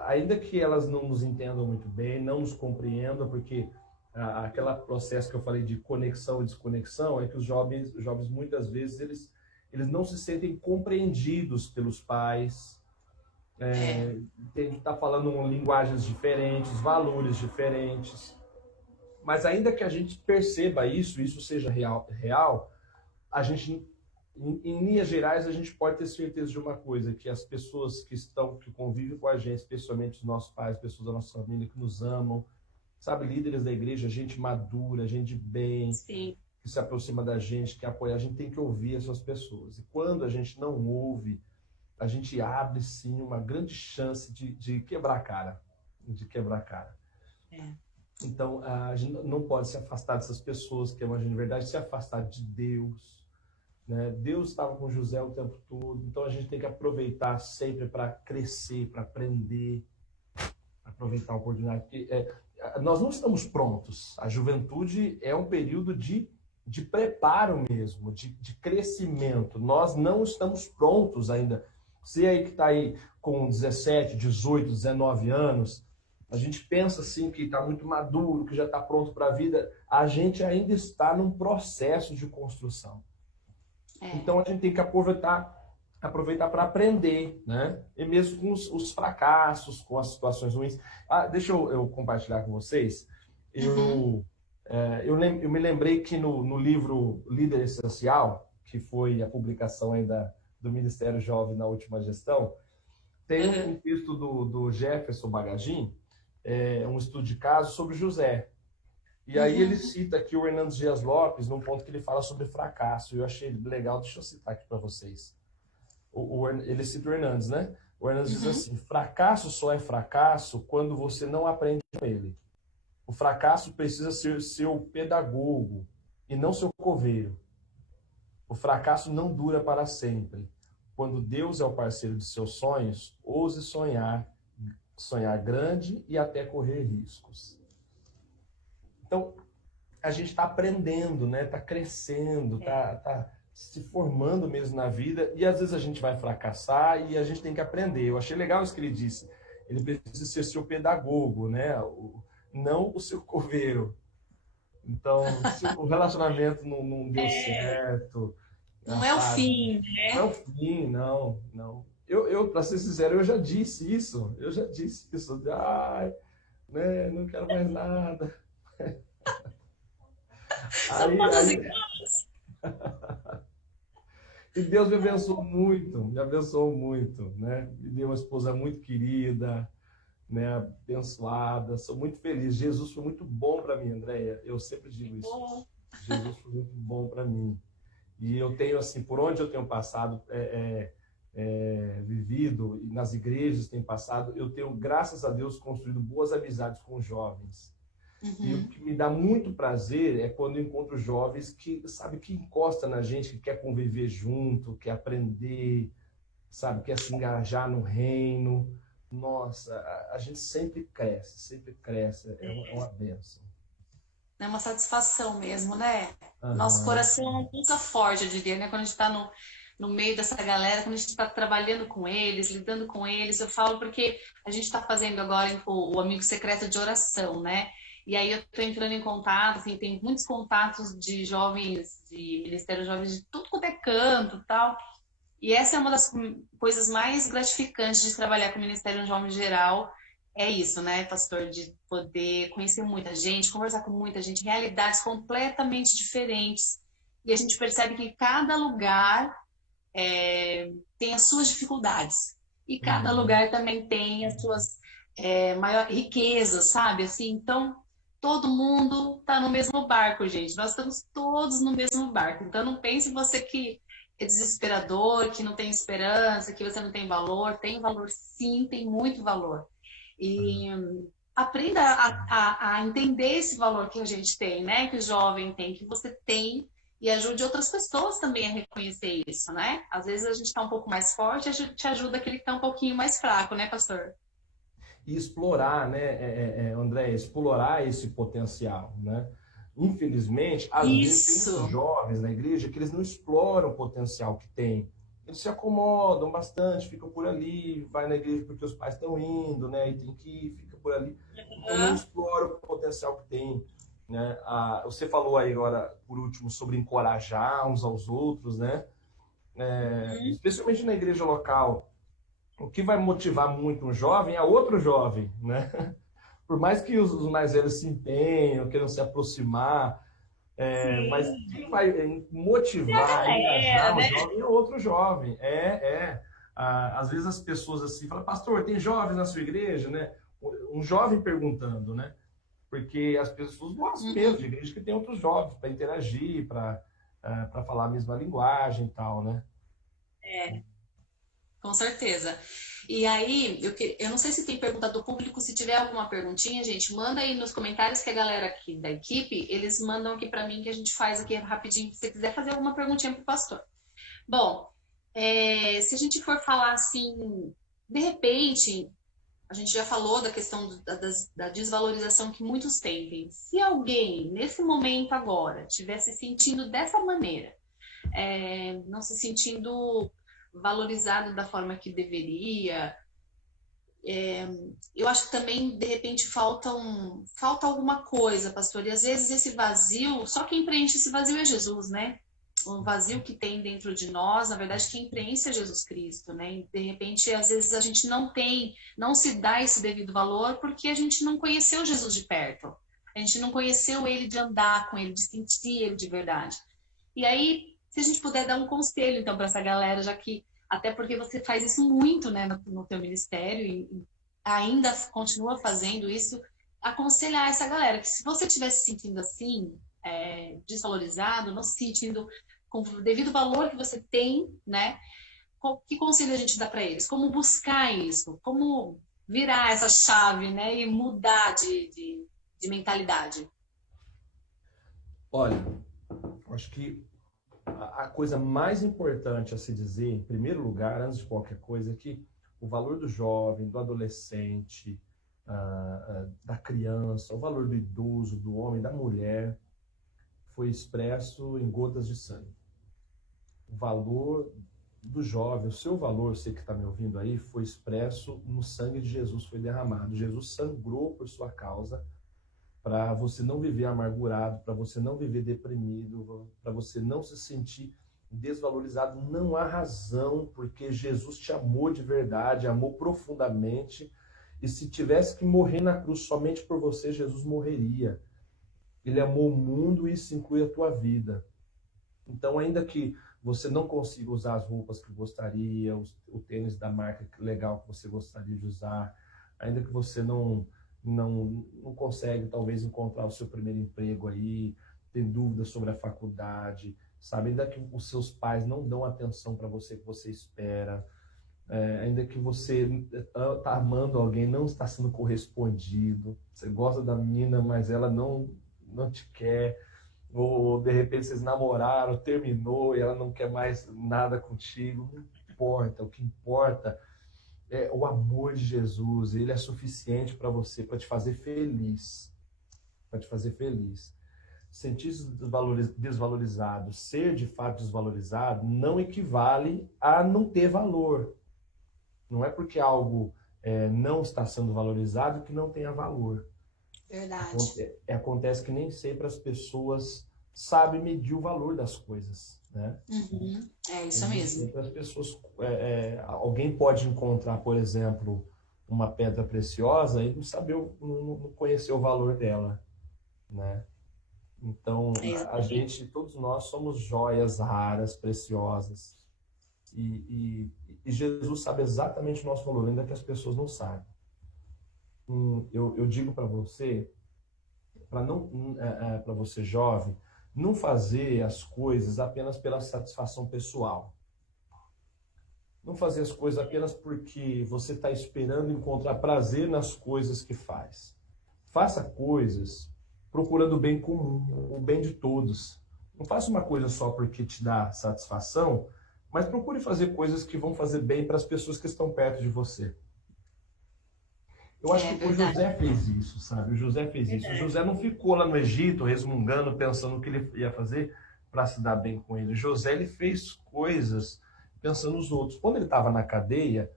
Ainda que elas não nos entendam muito bem, não nos compreendam, porque aquele processo que eu falei de conexão e desconexão é que os jovens muitas vezes, eles não se sentem compreendidos pelos pais, tem que estar falando linguagens diferentes, valores diferentes. Mas ainda que a gente perceba isso seja real, a gente, em linhas gerais, a gente pode ter certeza de uma coisa, que as pessoas que convivem com a gente, especialmente os nossos pais, pessoas da nossa família que nos amam, sabe, líderes da igreja, gente madura, gente de bem, Sim. que se aproxima da gente, que apoia, a gente tem que ouvir essas pessoas. E quando a gente não ouve, a gente abre, sim, uma grande chance de quebrar a cara. De quebrar a cara. Então, a gente não pode se afastar dessas pessoas que amam a gente de verdade, se afastar de Deus. Né? Deus estava com José o tempo todo, então a gente tem que aproveitar sempre para crescer, para aprender, aproveitar a oportunidade. Porque, nós não estamos prontos. A juventude é um período de preparo mesmo, de crescimento. Nós não estamos prontos ainda. Você aí que está aí com 17, 18, 19 anos, a gente pensa assim que está muito maduro, que já está pronto para a vida. A gente ainda está num processo de construção. Então a gente tem que aproveitar para aprender, né? E mesmo com os fracassos, com as situações ruins. Deixa eu compartilhar com vocês. Eu me lembrei que no livro Líder Essencial, que foi a publicação ainda do Ministério Jovem na última gestão, tem um texto do Jefferson Bagagin, um estudo de caso sobre José. E aí ele cita aqui o Hernandes Dias Lopes, num ponto que ele fala sobre fracasso. Eu achei legal, deixa eu citar aqui para vocês. Ele cita o Hernandes, né? O Hernandes diz assim: fracasso só é fracasso quando você não aprende com ele. O fracasso precisa ser seu pedagogo e não seu coveiro. O fracasso não dura para sempre. Quando Deus é o parceiro de seus sonhos, ouse sonhar grande e até correr riscos. Então, a gente está aprendendo, né? Está crescendo, está se formando mesmo na vida, e às vezes a gente vai fracassar e a gente tem que aprender. Eu achei legal isso que ele disse. Ele precisa ser seu pedagogo, né? Não o seu coveiro. Então, se o relacionamento não deu certo... Não é o fim, né? Não é o fim, não. Eu, para ser sincero, eu já disse isso. Né? Não quero mais nada. E Deus me abençoou muito, né? Me deu uma esposa muito querida, né? Abençoada, sou muito feliz. Jesus foi muito bom para mim, Andréia. Eu sempre digo isso. Jesus foi muito bom para mim. E eu tenho, assim, por onde eu tenho passado, vivido, e nas igrejas tenho passado, eu tenho, graças a Deus, construído boas amizades com jovens. E o que me dá muito prazer é quando eu encontro jovens que, sabe, que encosta na gente, que quer conviver junto, quer aprender, sabe, quer se engajar no reino. Nossa, a gente sempre cresce, é uma bênção. É uma satisfação mesmo, né? Nosso coração pulsa forte, eu diria, né? Quando a gente está no meio dessa galera, quando a gente está trabalhando com eles, lidando com eles. Eu falo porque a gente está fazendo agora o amigo secreto de oração, né? E aí eu estou entrando em contato, assim, tem muitos contatos de jovens, de Ministério Jovens de tudo quanto é canto e tal. E essa é uma das coisas mais gratificantes de trabalhar com o Ministério Jovem em geral. É isso, né, pastor? De poder conhecer muita gente, conversar com muita gente, realidades completamente diferentes. E a gente percebe que cada lugar tem as suas dificuldades. E cada Uhum. lugar também tem as suas maior riquezas, sabe? Assim, então, todo mundo está no mesmo barco, gente. Nós estamos todos no mesmo barco. Então, não pense você que é desesperador, que não tem esperança, que você não tem valor. Tem valor, sim, tem muito valor. E aprenda a entender esse valor que a gente tem, né? Que o jovem tem, que você tem, e ajude outras pessoas também a reconhecer isso, né? Às vezes a gente está um pouco mais forte, a gente ajuda aquele que está um pouquinho mais fraco, né, pastor? E explorar, né, André, explorar esse potencial, né? Infelizmente, às vezes tem muitos Isso. jovens na igreja que eles não exploram o potencial que tem. Eles se acomodam bastante, ficam por ali, vai na igreja porque os pais estão indo, né, e tem que ir, fica por ali. Então não explora o potencial que tem, né? Você falou aí agora, por último, sobre encorajar uns aos outros, né? Uhum. Especialmente na igreja local. O que vai motivar muito um jovem é outro jovem, né? Por mais que os mais velhos se empenham, queiram se aproximar, mas Sim. quem vai E a motivar, galera, engajar o né? jovem é outro jovem. Às vezes as pessoas assim falam, pastor, tem jovens na sua igreja, né? Um jovem perguntando, né? Porque as pessoas gostam mesmo de Uhum. igreja que tem outros jovens para interagir, para falar a mesma linguagem e tal, né? Com certeza. E aí, eu não sei se tem pergunta do público, se tiver alguma perguntinha, gente, manda aí nos comentários que a galera aqui da equipe, eles mandam aqui para mim que a gente faz aqui rapidinho, se você quiser fazer alguma perguntinha pro pastor. Bom, se a gente for falar assim, de repente, a gente já falou da questão da desvalorização que muitos têm. Se alguém, nesse momento agora, estiver se sentindo dessa maneira, não se sentindo valorizado da forma que deveria, eu acho que também, de repente, falta alguma coisa, pastor. E às vezes esse vazio, só quem preenche esse vazio é Jesus, né? O vazio que tem dentro de nós, na verdade, quem preenche é Jesus Cristo, né? E de repente, às vezes a gente não se dá esse devido valor porque a gente não conheceu Jesus de perto. A gente não conheceu ele de andar com ele, de sentir ele de verdade. E aí, se a gente puder dar um conselho, então, para essa galera, já que até porque você faz isso muito, né, no teu ministério e ainda continua fazendo isso, aconselhar essa galera que se você estiver se sentindo assim, desvalorizado, não se sentindo com o devido valor que você tem, né, que conselho a gente dá para eles? Como buscar isso? Como virar essa chave, né, e mudar de mentalidade? Olha, acho que a coisa mais importante a se dizer, em primeiro lugar, antes de qualquer coisa, é que o valor do jovem, do adolescente, da criança, o valor do idoso, do homem, da mulher, foi expresso em gotas de sangue. O valor do jovem, o seu valor, você que está me ouvindo aí, foi expresso no sangue de Jesus, foi derramado. Jesus sangrou por sua causa, para você não viver amargurado, para você não viver deprimido, para você não se sentir desvalorizado. Não há razão, porque Jesus te amou de verdade, amou profundamente, e se tivesse que morrer na cruz somente por você, Jesus morreria. Ele amou o mundo e isso inclui a tua vida. Então, ainda que você não consiga usar as roupas que gostaria, o tênis da marca legal que você gostaria de usar, ainda que você não consegue talvez encontrar o seu primeiro emprego aí, tem dúvidas sobre a faculdade, sabe? Ainda que os seus pais não dão a atenção para você que você espera, ainda que você está amando alguém, não está sendo correspondido, você gosta da menina, mas ela não te quer, ou de repente vocês namoraram, terminou e ela não quer mais nada contigo, não importa, o que importa é o amor de Jesus, ele é suficiente para você, para te fazer feliz, para te fazer feliz. sentir-se desvalorizado, ser de fato desvalorizado, não equivale a não ter valor. Não é porque algo não está sendo valorizado que não tenha valor. Verdade. Acontece que nem sempre as pessoas sabem medir o valor das coisas, né? Uhum. É isso Nem mesmo. sempre as pessoas... alguém pode encontrar, por exemplo, uma pedra preciosa e não saber, não conhecer o valor dela, né? Então, todos nós somos joias raras, preciosas. E Jesus sabe exatamente o nosso valor, ainda que as pessoas não sabem. Eu digo para você, para você jovem, não fazer as coisas apenas pela satisfação pessoal. Não fazer as coisas apenas porque você está esperando encontrar prazer nas coisas que faz. Faça coisas procurando o bem comum, o bem de todos. Não faça uma coisa só porque te dá satisfação, mas procure fazer coisas que vão fazer bem para as pessoas que estão perto de você. Eu acho que o José fez isso, sabe? O José fez isso. O José não ficou lá no Egito resmungando, pensando o que ele ia fazer para se dar bem com ele. O José, ele fez coisas pensando nos outros. Quando ele estava na cadeia,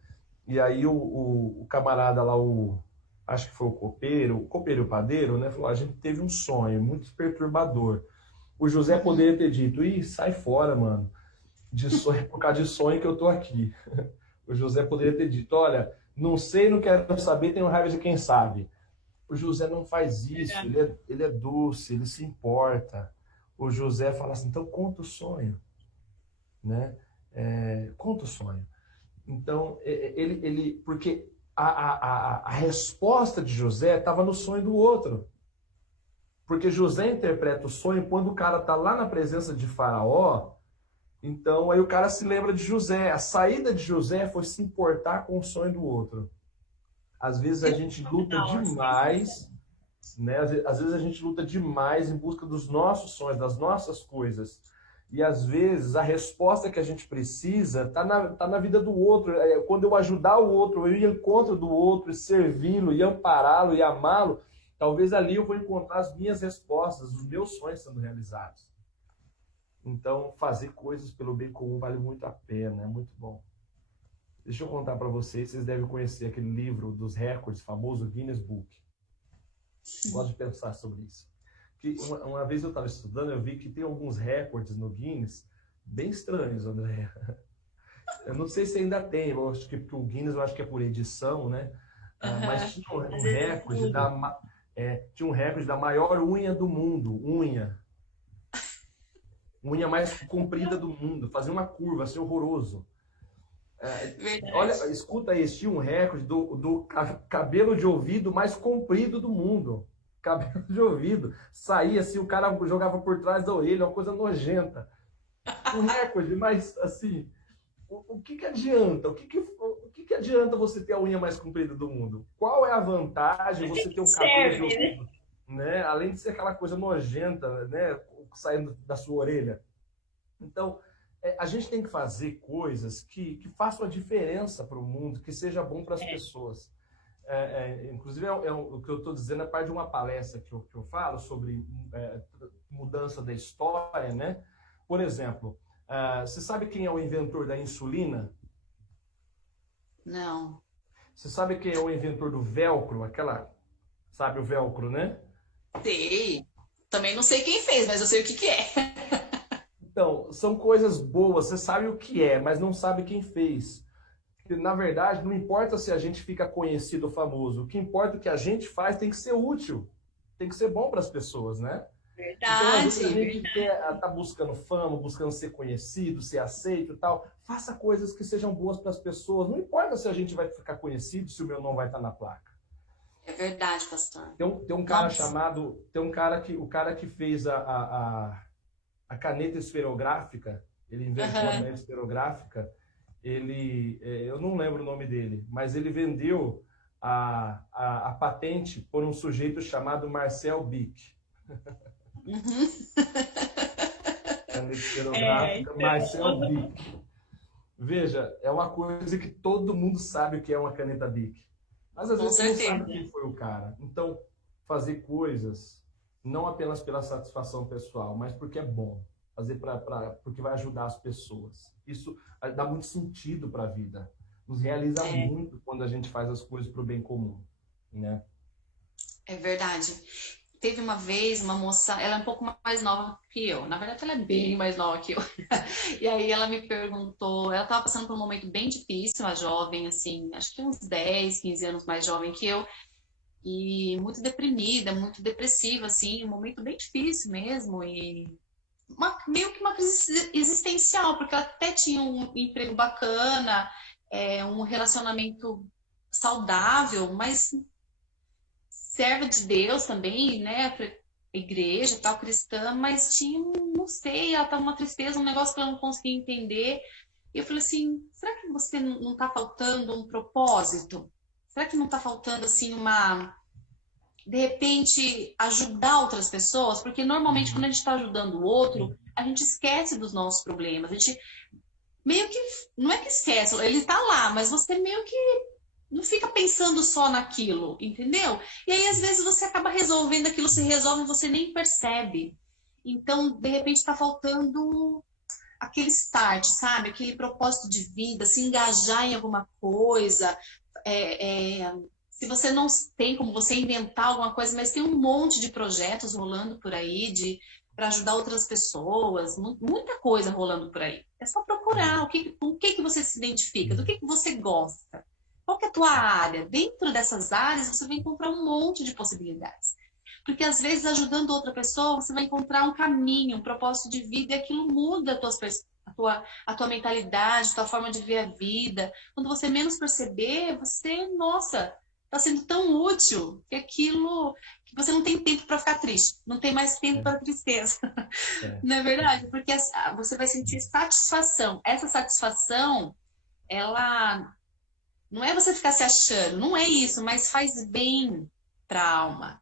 e aí o camarada lá, acho que foi o copeiro e o padeiro, né? Falou, a gente teve um sonho muito perturbador. O José poderia ter dito, sai fora, mano. De sonho, por causa de sonho que eu tô aqui. O José poderia ter dito, olha, não sei, não quero saber, tenho raiva de quem sabe. O José não faz isso, ele é doce, ele se importa. O José fala assim, então conta o sonho, né? Conta o sonho. Então, porque a resposta de José estava no sonho do outro. Porque José interpreta o sonho quando o cara está lá na presença de Faraó. Então, aí o cara se lembra de José. A saída de José foi se importar com o sonho do outro. Às vezes a gente luta demais, né? Às vezes a gente luta demais em busca dos nossos sonhos, das nossas coisas. E às vezes a resposta que a gente precisa tá na vida do outro. Quando eu ajudar o outro, eu ir ao encontro do outro, e servi-lo, e ampará-lo, e amá-lo, talvez ali eu vou encontrar as minhas respostas, os meus sonhos sendo realizados. Então, fazer coisas pelo bem comum vale muito a pena, é muito bom. Deixa eu contar para vocês devem conhecer aquele livro dos recordes, famoso Guinness Book. Gosto de pensar sobre isso. Que uma vez eu estava estudando, eu vi que tem alguns recordes no Guinness bem estranhos, André. Eu não sei se ainda tem, eu acho que o Guinness eu acho que é por edição, né? Mas tinha tinha um recorde da maior unha do mundo, unha mais comprida do mundo, fazia uma curva, assim, horroroso. Olha, escuta esse, tinha um recorde do cabelo de ouvido mais comprido do mundo. Cabelo de ouvido. Saía assim, o cara jogava por trás da orelha, uma coisa nojenta. Um recorde, mas assim, o que adianta? O que adianta você ter a unha mais comprida do mundo? Qual é a vantagem você ter um cabelo de ouvido? Né? Além de ser aquela coisa nojenta, né? Saindo da sua orelha. Então, a gente tem que fazer coisas que façam a diferença para o mundo, que seja bom para as pessoas. Inclusive, o que eu estou dizendo é parte de uma palestra que eu falo sobre mudança da história, né? Por exemplo, você sabe quem é o inventor da insulina? Não. Você sabe quem é o inventor do velcro? Sabe o velcro, né? Sei. Também não sei quem fez, mas eu sei o que é. Então, são coisas boas, você sabe o que é, mas não sabe quem fez. Na verdade, não importa se a gente fica conhecido ou famoso, o que importa é que a gente faz tem que ser útil, tem que ser bom para as pessoas, né? Verdade. Então, às vezes a gente tá buscando fama, buscando ser conhecido, ser aceito e tal. Faça coisas que sejam boas para as pessoas. Não importa se a gente vai ficar conhecido, se o meu nome vai estar na placa. É verdade, pastor. Tem um cara chamado, o cara que fez a caneta esferográfica, ele inventou a caneta esferográfica, eu não lembro o nome dele, mas ele vendeu a patente por um sujeito chamado Marcel Bic. Caneta esferográfica, Marcel Bic. Veja, é uma coisa que todo mundo sabe o que é uma caneta Bic. Mas às vezes você não sabe quem foi o cara. Então, fazer coisas não apenas pela satisfação pessoal, mas porque é bom. Fazer porque vai ajudar as pessoas. Isso dá muito sentido para a vida. Nos realiza muito quando a gente faz as coisas para o bem comum, né? É verdade. Teve uma vez uma moça, ela é um pouco mais nova que eu. Na verdade, ela é bem mais nova que eu. E aí ela me perguntou, ela estava passando por um momento bem difícil, uma jovem, assim, acho que uns 10, 15 anos mais jovem que eu, e muito deprimida, muito depressiva, assim, um momento bem difícil mesmo, e meio que uma crise existencial, porque ela até tinha um emprego bacana, um relacionamento saudável, mas serva de Deus também, né, pra igreja, tal, cristã, mas tinha, não sei, ela tava uma tristeza, um negócio que ela não conseguia entender. E eu falei assim, será que você não tá faltando um propósito? Será que não tá faltando, assim, de repente, ajudar outras pessoas? Porque normalmente quando a gente está ajudando o outro, a gente esquece dos nossos problemas. A gente meio que, não é que esquece, ele tá lá, mas você meio que não fica pensando só naquilo, entendeu? E aí, às vezes, você acaba resolvendo aquilo, se resolve e você nem percebe. Então, de repente, está faltando aquele start, sabe? Aquele propósito de vida, se engajar em alguma coisa. Se você não tem como você inventar alguma coisa, mas tem um monte de projetos rolando por aí para ajudar outras pessoas, muita coisa rolando por aí. É só procurar com o que você se identifica, do que você gosta. Qual que é a tua área? Dentro dessas áreas, você vai encontrar um monte de possibilidades. Porque, às vezes, ajudando outra pessoa, você vai encontrar um caminho, um propósito de vida, e aquilo muda a tua mentalidade, a tua forma de ver a vida. Quando você menos perceber, você, nossa, está sendo tão útil que aquilo que você não tem tempo para ficar triste, não tem mais tempo para tristeza. Não é verdade? Porque você vai sentir satisfação. Essa satisfação, ela não é você ficar se achando, não é isso, mas faz bem para a alma.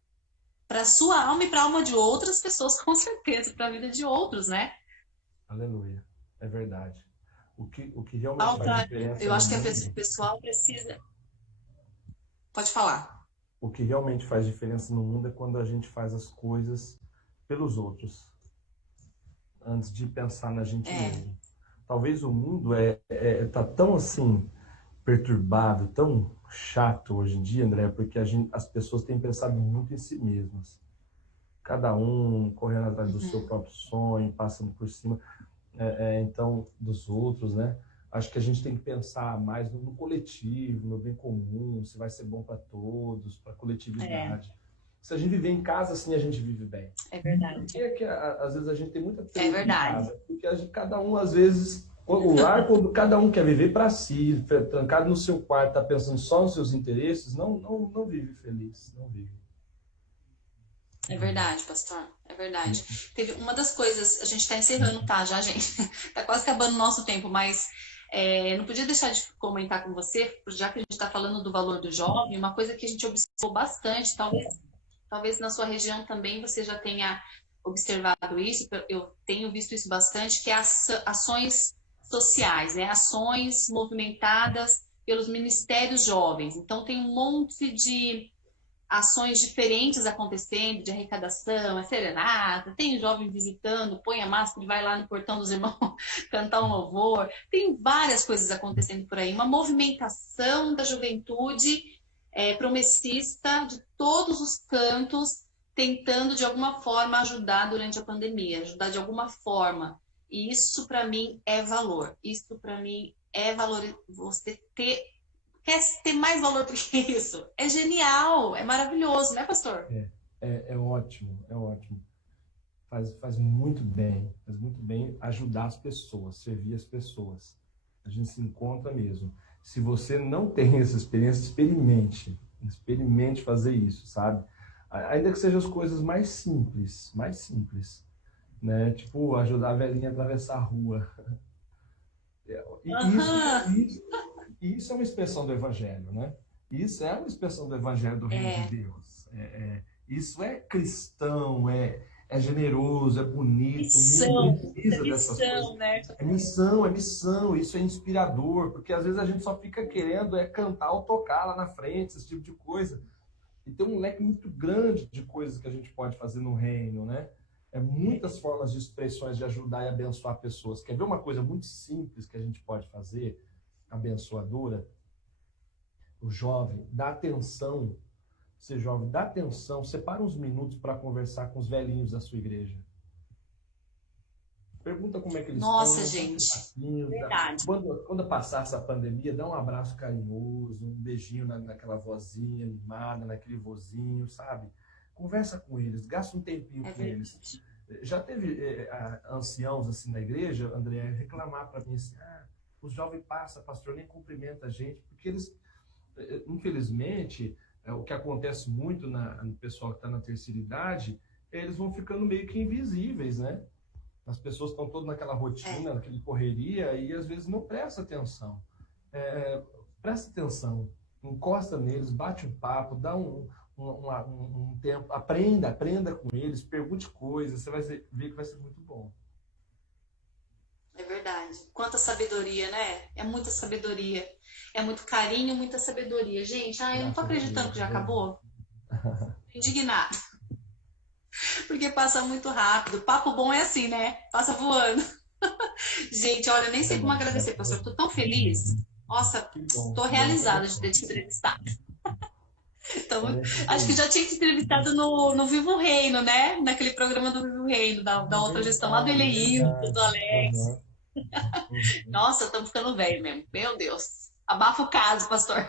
Para a sua alma e para a alma de outras pessoas, com certeza, para a vida de outros, né? Aleluia. É verdade. O que realmente faz diferença eu no acho que mundo, o pessoal precisa. Pode falar. o que realmente faz diferença no mundo é quando a gente faz as coisas pelos outros, antes de pensar na gente mesmo. Talvez o mundo tá tão assim perturbado, tão chato hoje em dia, André, porque as pessoas têm pensado muito em si mesmas. Cada um correndo atrás do seu próprio sonho, passando por cima, então, dos outros, né? Acho que a gente tem que pensar mais no coletivo, no bem comum, se vai ser bom para todos, para a coletividade. Se a gente viver em casa, assim, a gente vive bem. É verdade. Porque às vezes a gente tem muita treta em casa, porque cada um, às vezes, o lar, quando cada um quer viver para si, trancado no seu quarto, tá pensando só nos seus interesses, não vive feliz, não vive. É verdade, pastor. É verdade. Teve uma das coisas, a gente está encerrando, tá, já, gente? Tá quase acabando o nosso tempo, mas não podia deixar de comentar com você, já que a gente está falando do valor do jovem, uma coisa que a gente observou bastante, talvez na sua região também você já tenha observado isso, eu tenho visto isso bastante, que é ações sociais, né? Ações movimentadas pelos ministérios jovens. Então, tem um monte de ações diferentes acontecendo, de arrecadação, serenata, tem jovem visitando, põe a máscara e vai lá no portão dos irmãos cantar um louvor. Tem várias coisas acontecendo por aí. Uma movimentação da juventude promessista de todos os cantos, tentando de alguma forma ajudar durante a pandemia, ajudar de alguma forma. E isso para mim é valor. Isso para mim é valor. Você quer ter mais valor do que isso? É genial, é maravilhoso, né, pastor? É ótimo, é ótimo. Faz muito bem ajudar as pessoas, servir as pessoas. A gente se encontra mesmo. Se você não tem essa experiência, experimente fazer isso, sabe? Ainda que sejam as coisas mais simples, né? Tipo, ajudar a velhinha a atravessar a rua. Isso é uma expressão do Evangelho, né? Isso é uma expressão do Evangelho do Reino de Deus. Isso é cristão, é generoso, é bonito. Missão, precisa dessas coisas. Né? É missão, isso é inspirador, porque às vezes a gente só fica querendo cantar ou tocar lá na frente, esse tipo de coisa. E tem um leque muito grande de coisas que a gente pode fazer no reino, né? Muitas formas de expressões de ajudar e abençoar pessoas. Quer ver uma coisa muito simples que a gente pode fazer, abençoadora? O jovem, dá atenção. Você jovem, dá atenção, separa uns minutos para conversar com os velhinhos da sua igreja. Pergunta como é que eles Nossa, estão. gente, verdade. Quando passar essa pandemia, dá um abraço carinhoso, um beijinho naquela vozinha animada, naquele vozinho, sabe? Conversa com eles, gasta um tempinho com eles. Já teve anciãos assim na igreja, André, reclamar para mim assim, os jovens passam, pastor, nem cumprimenta a gente, porque eles, infelizmente, o que acontece muito no pessoal que está na terceira idade, eles vão ficando meio que invisíveis, né? As pessoas estão todas naquela rotina, naquela correria, e às vezes não presta atenção. Presta atenção, encosta neles, bate um papo, dá um tempo, aprenda com eles, pergunte coisas, você vai ver que vai ser muito bom. É verdade. Quanta sabedoria, né? É muita sabedoria. É muito carinho, muita sabedoria. Gente, eu não tô acreditando que já acabou. Indignado. Porque passa muito rápido. Papo bom é assim, né? Passa voando. Gente, olha, eu nem sei como agradecer, pastor. Tô tão feliz. Nossa, tô realizada de ter te entrevistado. Então, acho que já tinha te entrevistado no Vivo Reino, né? Naquele programa do Vivo Reino, da outra gestão lá do Eleilton, do Alex. Nossa, estamos ficando velho mesmo. Meu Deus. Abafa o caso, pastor.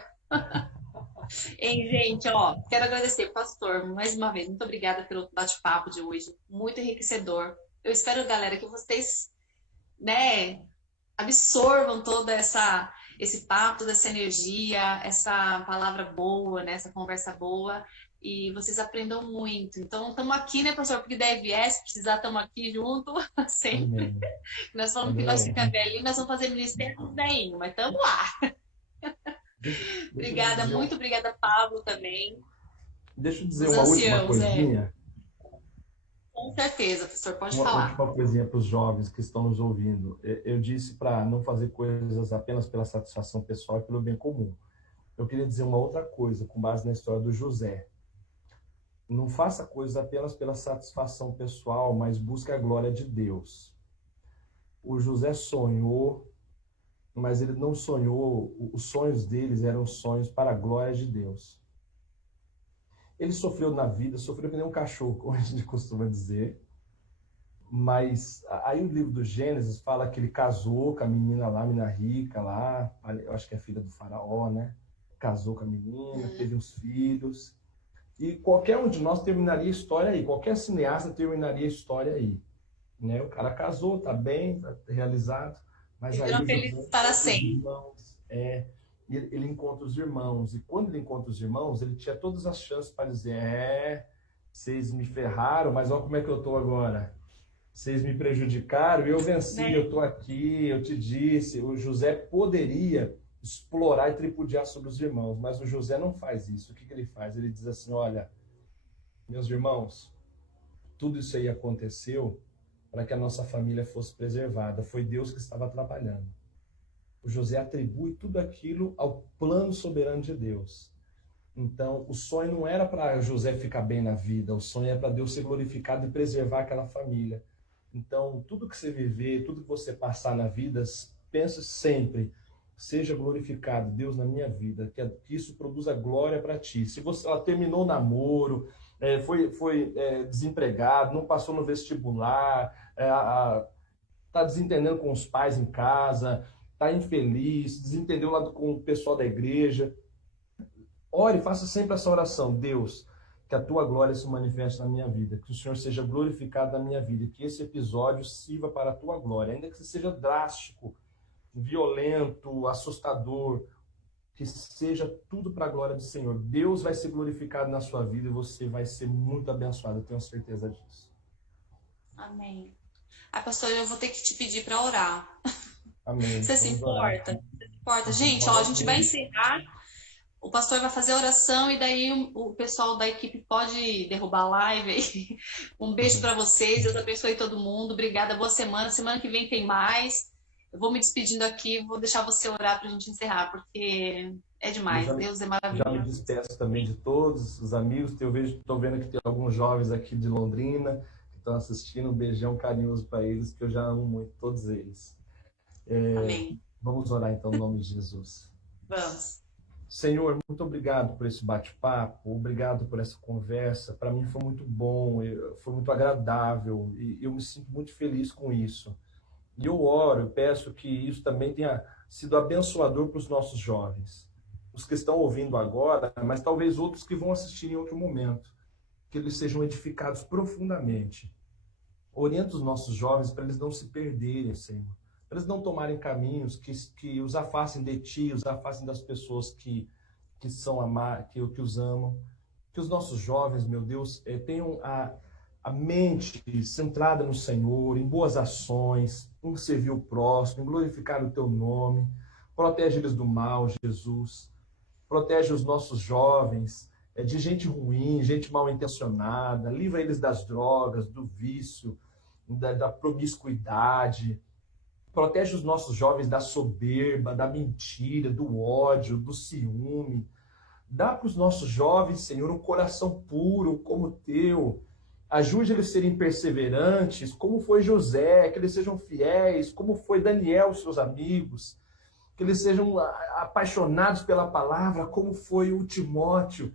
Hein, gente, quero agradecer, pastor, mais uma vez. Muito obrigada pelo bate-papo de hoje. Muito enriquecedor. Eu espero, galera, que vocês, né, absorvam toda esse papo, toda essa energia, essa palavra boa, né, essa conversa boa, e vocês aprendam muito. Então, estamos aqui, né, pastor? Porque deve se precisar, estamos aqui junto, sempre. Nós falamos que nós ficamos velhinhos, nós vamos fazer ministério com os velhinhos, mas estamos lá. Obrigada, muito obrigada, Pablo, também. Deixa eu dizer uma última coisinha. Com certeza, professor, pode falar. Uma última coisinha para os jovens que estão nos ouvindo. Eu disse para não fazer coisas apenas pela satisfação pessoal e pelo bem comum. Eu queria dizer uma outra coisa, com base na história do José. Não faça coisas apenas pela satisfação pessoal, mas busque a glória de Deus. O José sonhou, mas ele não sonhou, os sonhos deles eram sonhos para a glória de Deus. Ele sofreu na vida, sofreu que nem um cachorro, como a gente costuma dizer, mas aí o livro do Gênesis fala que ele casou com a menina lá, a menina rica lá, eu acho que é filha do faraó, né? Casou com a menina, teve uns filhos, e qualquer um de nós terminaria a história aí, qualquer cineasta terminaria a história aí, né? O cara casou, tá bem, tá realizado, mas aí feliz para sempre. Ele encontra os irmãos, e quando ele encontra os irmãos, ele tinha todas as chances para dizer, vocês me ferraram, mas olha como é que eu estou agora. Vocês me prejudicaram, eu venci, eu estou aqui, eu te disse. O José poderia explorar e tripudiar sobre os irmãos, mas o José não faz isso. O que ele faz? Ele diz assim, olha, meus irmãos, tudo isso aí aconteceu para que a nossa família fosse preservada. Foi Deus que estava trabalhando. O José atribui tudo aquilo ao plano soberano de Deus. Então, o sonho não era para José ficar bem na vida, o sonho é para Deus ser glorificado e preservar aquela família. Então, tudo que você viver, tudo que você passar na vida, pense sempre, seja glorificado Deus na minha vida, que isso produza glória para ti. Se ela terminou o namoro, foi desempregado, não passou no vestibular, está desentendendo com os pais em casa, está infeliz, desentendeu lá com o pessoal da igreja. Ore, faça sempre essa oração. Deus, que a tua glória se manifeste na minha vida, que o Senhor seja glorificado na minha vida, que esse episódio sirva para a tua glória, ainda que seja drástico, violento, assustador, que seja tudo para a glória do Senhor. Deus vai ser glorificado na sua vida e você vai ser muito abençoado, eu tenho certeza disso. Amém. Pastor, eu vou ter que te pedir para orar. Amém. Você se importa? Gente, a gente vai encerrar. O pastor vai fazer a oração e daí o pessoal da equipe pode derrubar a live. Um beijo para vocês. Deus abençoe todo mundo. Obrigada. Boa semana. Semana que vem tem mais. Eu vou me despedindo aqui, vou deixar você orar para a gente encerrar, porque é demais. Deus é Já me maravilhoso. despeço também de todos os amigos. Estou vendo que tem alguns jovens aqui de Londrina que estão assistindo. Um beijão carinhoso para eles, que eu já amo muito todos eles. Amém. Vamos orar então no nome de Jesus. Vamos. Senhor, muito obrigado por esse bate-papo, obrigado por essa conversa. Para mim foi muito bom, foi muito agradável e eu me sinto muito feliz com isso. E eu oro, eu peço que isso também tenha sido abençoador para os nossos jovens. Os que estão ouvindo agora, mas talvez outros que vão assistir em outro momento. Que eles sejam edificados profundamente. Orienta os nossos jovens para eles não se perderem, Senhor. Para eles não tomarem caminhos que os afastem de Ti, os afastem das pessoas que os amam. Que os nossos jovens, meu Deus, tenham a mente centrada no Senhor, em boas ações, em servir o próximo, em glorificar o Teu nome. Protege eles do mal, Jesus. Protege os nossos jovens de gente ruim, gente mal intencionada. Livra eles das drogas, do vício, da promiscuidade. Protege os nossos jovens da soberba, da mentira, do ódio, do ciúme. Dá para os nossos jovens, Senhor, um coração puro como o Teu. Ajude eles a serem perseverantes, como foi José, que eles sejam fiéis, como foi Daniel, seus amigos. Que eles sejam apaixonados pela palavra, como foi o Timóteo.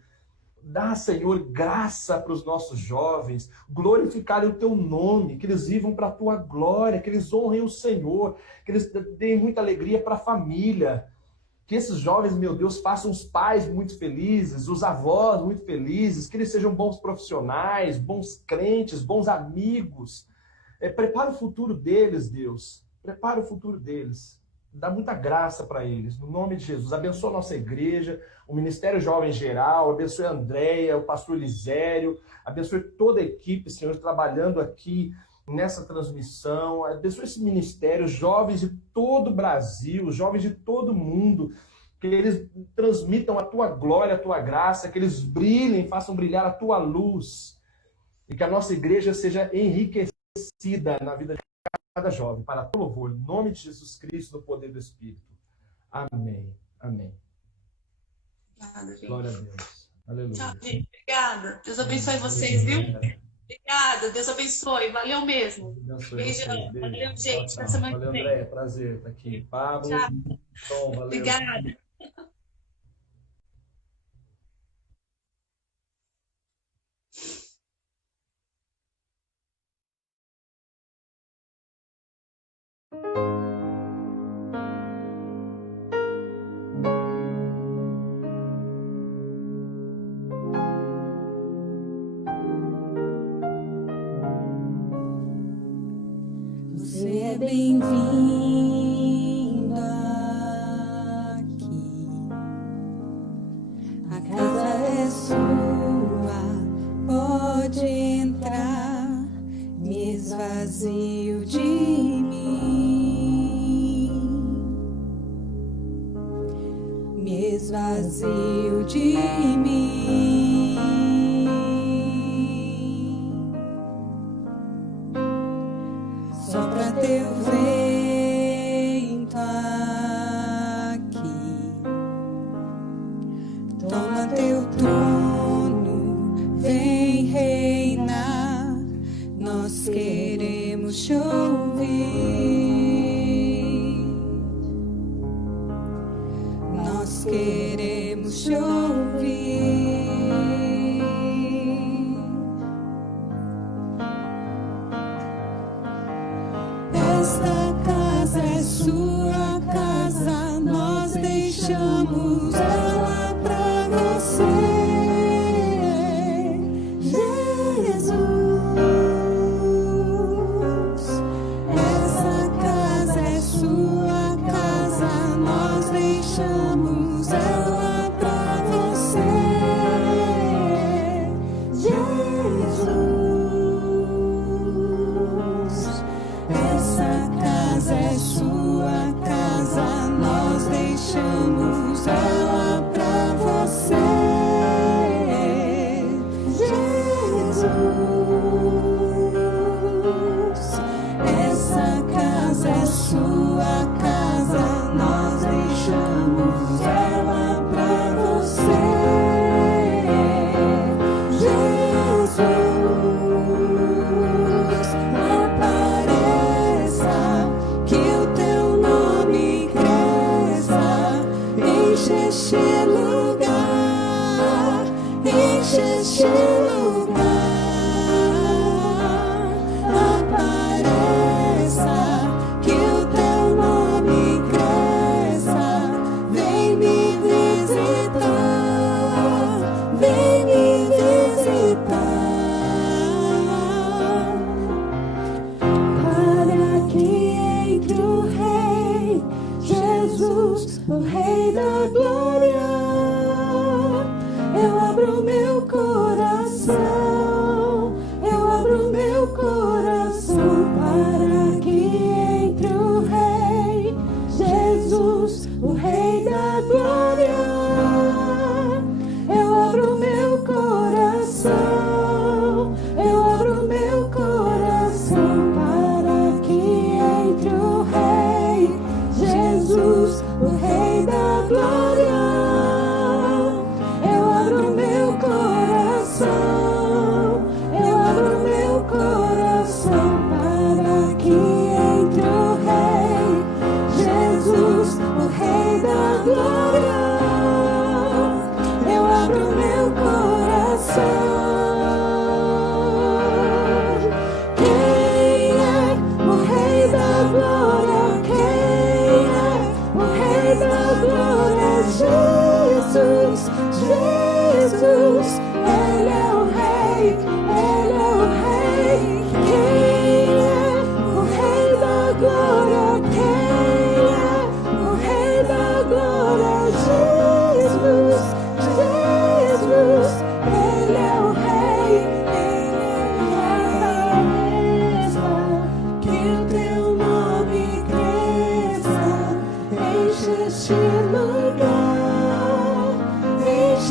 Dá, Senhor, graça para os nossos jovens, glorificarem o Teu nome, que eles vivam para a Tua glória, que eles honrem o Senhor, que eles deem muita alegria para a família. Que esses jovens, meu Deus, façam os pais muito felizes, os avós muito felizes, que eles sejam bons profissionais, bons crentes, bons amigos. Prepara o futuro deles, Deus. Prepara o futuro deles. Dá muita graça para eles, no nome de Jesus. Abençoa a nossa igreja, o Ministério Jovem Geral, abençoe a Andréia, o pastor Lisério, abençoe toda a equipe, Senhor, trabalhando aqui nessa transmissão, abençoe esse ministério, jovens de todo o Brasil, jovens de todo o mundo, que eles transmitam a Tua glória, a Tua graça, que eles brilhem, façam brilhar a Tua luz, e que a nossa igreja seja enriquecida na vida de cada jovem, para teu louvor, em nome de Jesus Cristo, no poder do Espírito. Amém. Amém. Obrigada, gente. Glória a Deus. Aleluia. Tchau, gente. Obrigada. Deus abençoe vocês, viu? Obrigada. Deus abençoe. Valeu mesmo. Beijão. Valeu, gente. Até semana que Valeu, vem. André. Prazer estar aqui. Pablo. Tchau. Tom, valeu. Obrigada. Você é bem-vindo aqui. A casa é sua, pode entrar. Me esvazio de mim. Me esvazio de mim. Sopra teu vento aqui, toma teu trono, vem reinar. Nós queremos te ouvir, nós queremos te ouvir. Esta casa é sua casa, nós deixamos ela pra você, Jesus. Essa casa é sua casa, nós deixamos ela pra você, Jesus. Essa casa é sua casa, nós deixamos ela pra você, Jesus. Essa casa é sua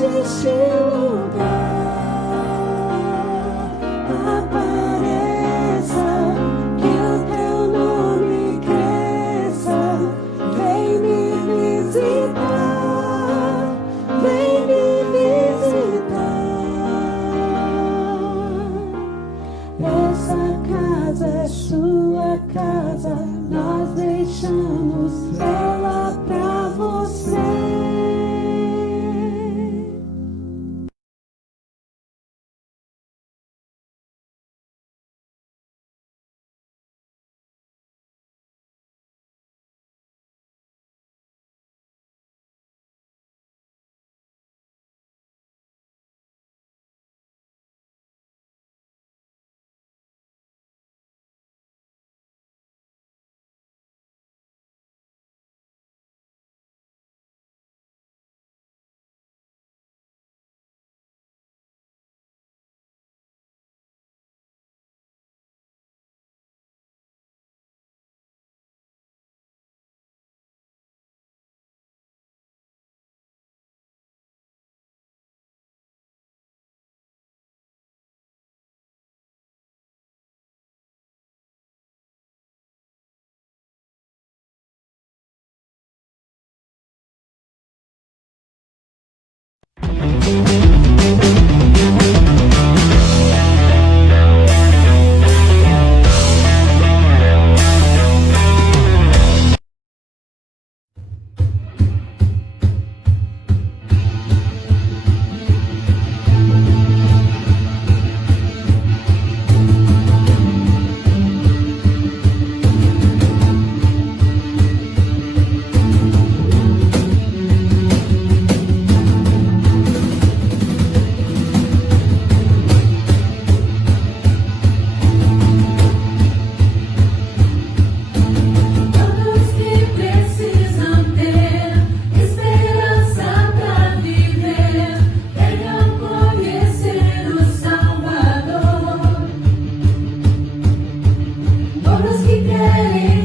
Este lugar apareça, que o teu nome cresça. Vem me visitar, vem me visitar. Essa casa é sua casa, nós deixamos ela pra você. Todos que querem